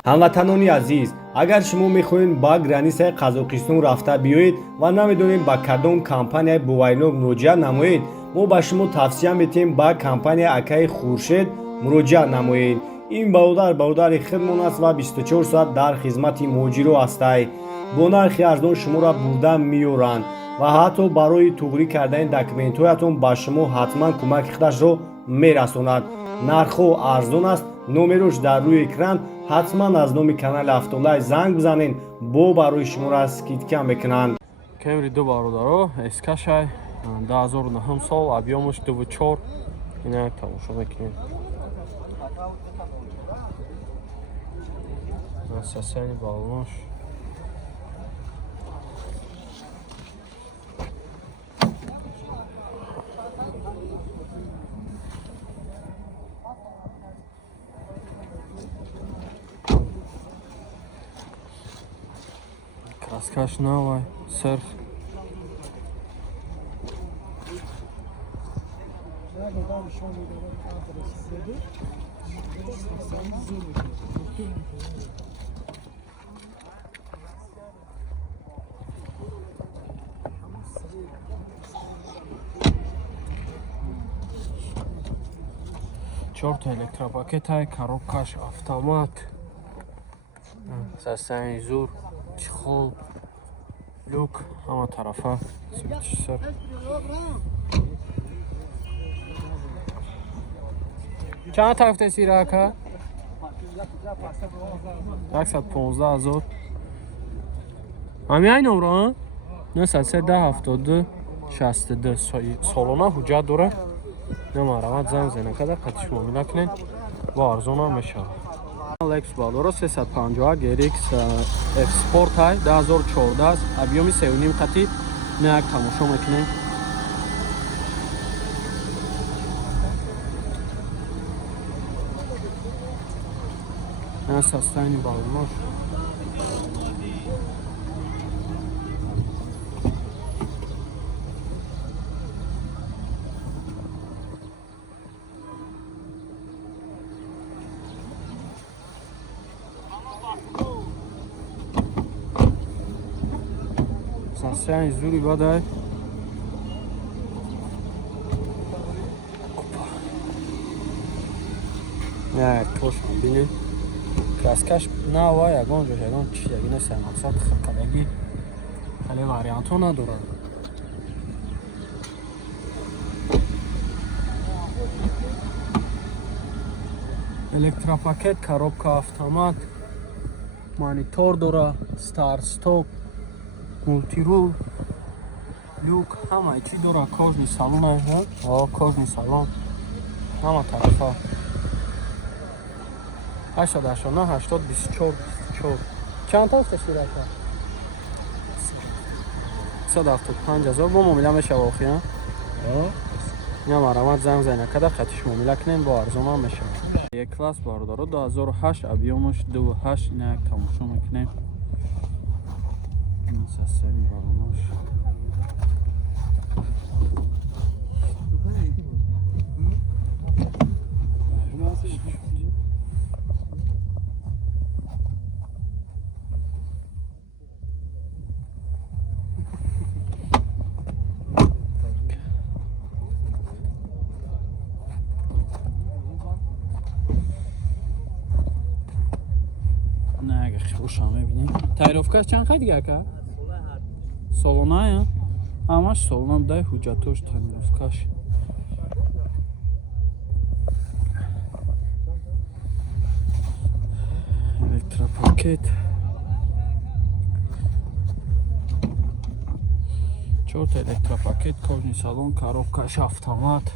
ҳамватанони азиз, агар шумо мехоҳед ба границаи Қазоқистон рафта биёед ва намедонед ба кадом компанияи бувайнок муроҷиат намоед, мо ба шумо тавсия метиҳем ба компанияи Акаи Хуршед муроҷиат намоед. ин бародари худмон аст ва 24 соат дар хизмати муҳоҷиро астад. бо нархи арзон шуморо бурда меёранд ва ҳатто барои туғрӣ кардани документҳоятон ба шумо ҳатман кӯмаки худашро мерасонад. нархҳо арзон аст. номерош дар рӯи экран. ҳатман аз номи канали Автолайф занг бизанед, бо барои шуморо скидка мекунанд. Кемри ду бародаро эскашай 2009 сол объёмаш 24 ина тамошо мекунед. Насасяни балонош краскаш навай сирх чорта электропакетай, коробкаш автомат, сасани зур, чихол, люк, ҳама тарафа светишсар. Чанд тафтеси рака? 115,000. Ҳамин номро 972 62 солона ҳуҷҷат дора. Намаравад занг зенакада қатиш муомила кунед ва арзонам мешавад. Lexus Baloro 350 GRX F Sport 2014 объёми 3.5 қати як тамошо мекунед. Састайни балонош сасяни зури бадай тош бинед краскаш нава ягон ҷош ягон чиягӣ неста мақсад хатарагӣ хеле вариантҳо надорад. электропакет, коробка автомат, монитор дора, старт стоп, мултирул, люк, ҳама чӣ дора. кожни салон кожни салон ҳама тарафа 889 80 24 24. Чанд та гуфтаси рака? 175,000 бо муомила мешава охира. Намарамад занг зайнакада қатиш муомила кунем, бо арзонам мешава. Як класс бародаро 2008 объёмаш 2.8 ина як тамошо мекунем. Сасяни балонош хушам мебинем. Тайровкаш чанд қай дигар ка? Солоная? Ҳамаш солона дай ҳуҷҷатош тайровкаш. Электропакет. чорта электропакет, кожни салон, коробкаш автомат.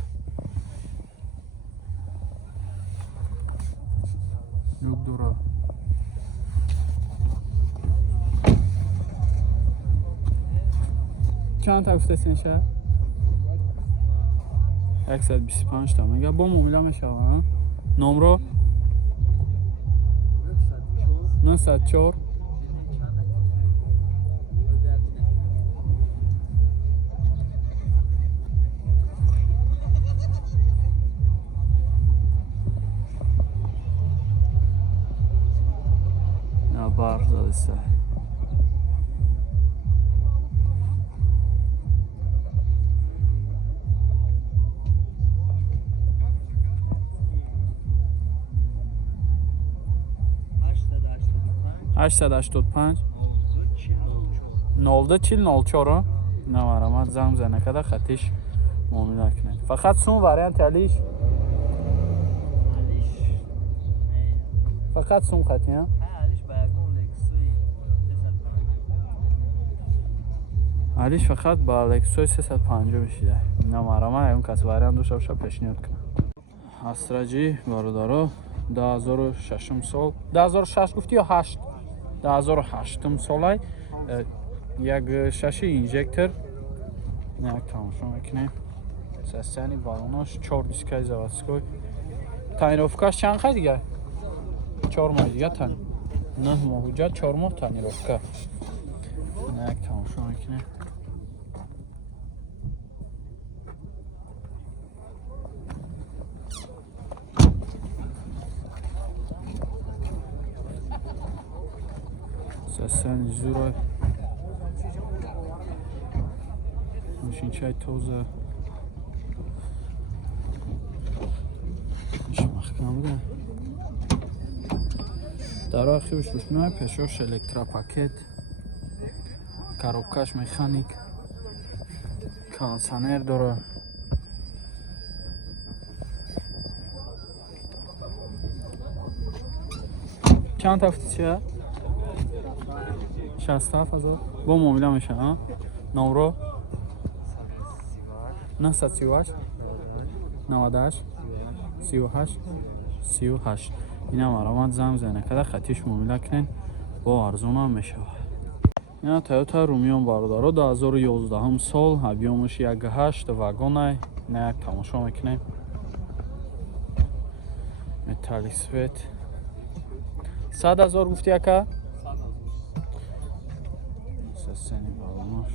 люк дора. چند تا گفتست میشه؟ 125 تا میگه با مومیلا میشه ها؟ نمرو 904 904 نه برق زده سر. هشتصد هشتاد و پنج 0240 نمارمت زنگ زنه کده خطیش معامله کنید. فقط سون واریانت علیش فقط سون خطی ها علیش فقط با الکسوی 350 بشیده. نمارمت اون کسی واریانت دوشا بشه پیشنهاد کنم. استراجی بارودارو 2006 سال 2006 گفتی یا 8 2008 سالای یک شاشه اینجکتور نه تماشا میکنیم. سیستانی بالوناش 4 دیسکای заводской. تانیروفکاش چند خواهی دیگه؟ 4 ماه دیگه تن 9 ماه حجت 4 ماه تانیروفکا. نه تماشا میکنیم. سیستانی زورای ماشینچای توزه ایش محکم بوده. در آخیوش روشنای پشوش الکترا پاکت کاروبکاش مکانیک کانسانر داره. چند هفته چیه؟ 67,000 با معامله میشه ها. نورو 938 98 38 38 اینا مرامت زنگ زنه کده خطیش معامله کنین با ارزون هم میشه. اینا تویوتا رومیون باردارو 2011 سال ابیومش 1.8 واگونه. نه یک تماشا میکنیم. متالیک سویت 100,000 گفتی اکا؟ سسنی بالوناش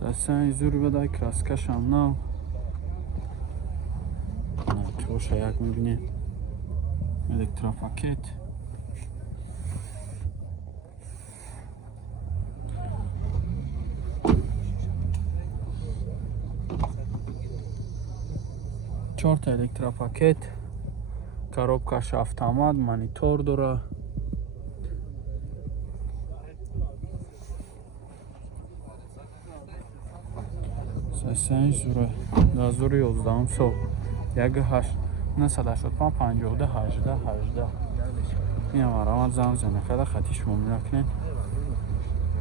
سسنی زوری بدای کراسکش هم نه چوش یک میبینیم. الکترا پاکت چهار تا الکترا پاکت коробкаш автомат монитор داره. سیستم زوره 2011 سال 1.8 985 52 18 18 این مرامت زنگ زنه کده خطیش معامله کنین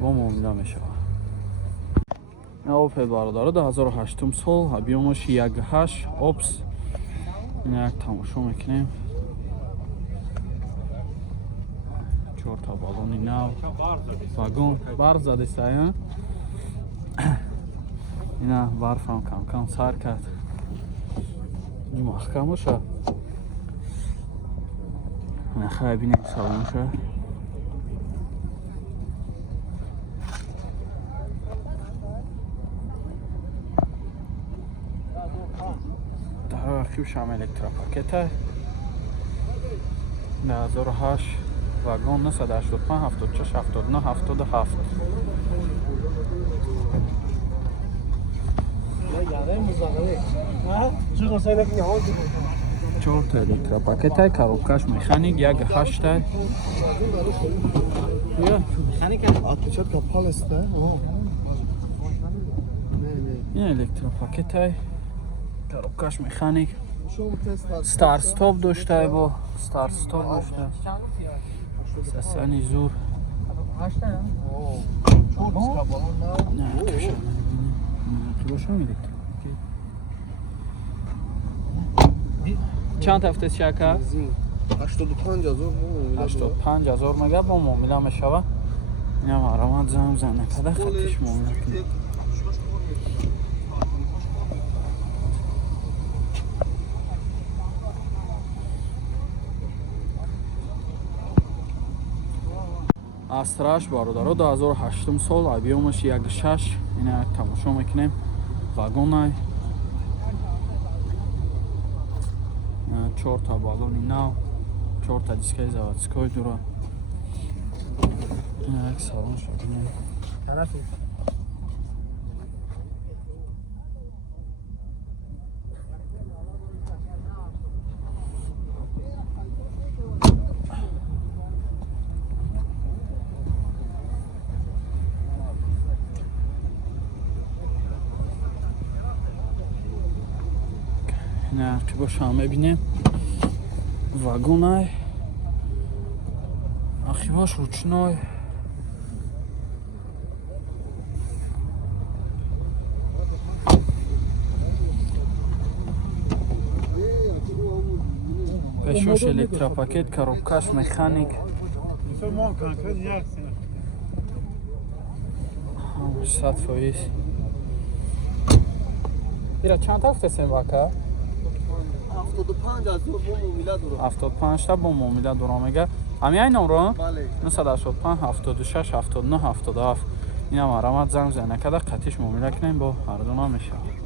با معامله میشه. اوپل بارداره 2008 سال ابیومش 1.8 اوپس. این یک تماشا میکنیم. 4 تا بالونی نو واگن برف زده سایه. اینا برف هم کم کم سر کرد. این محکم باشه. نخواه بینیم سالون شه. در آخیوش هم الکترا پاکت 2008 واگن 985 76 79 77 4 تا الکترا پاکت های коробкаш механик 1.8 این الکترا پاکت های коробкаш механик ستار استاپ داشته با ستار استاپ داشته. سسانی زور نه توش هم چند هفته شکر؟ 85,000 مگه با معامله میشوه. این هم آرامت زنگ زنه کده خطیش معامله کنه. Астраш бародаро 2008 сол объемаш 1.6 ина тамошо мекунем вагонай 4 та балони нав 4 та дискаи заводской дура ина як салон шудинем наркибош ҳам мебинем вагонай архивош ручной пешош электропакет коробкаш механик 100%. ира чанд та гуфтесем вака 75 та бо муомила дорам мега ҳами ай номро 985 76 79 77 ина марамат занг занакада қатиш муомила кунем бо ҳардуна мешавад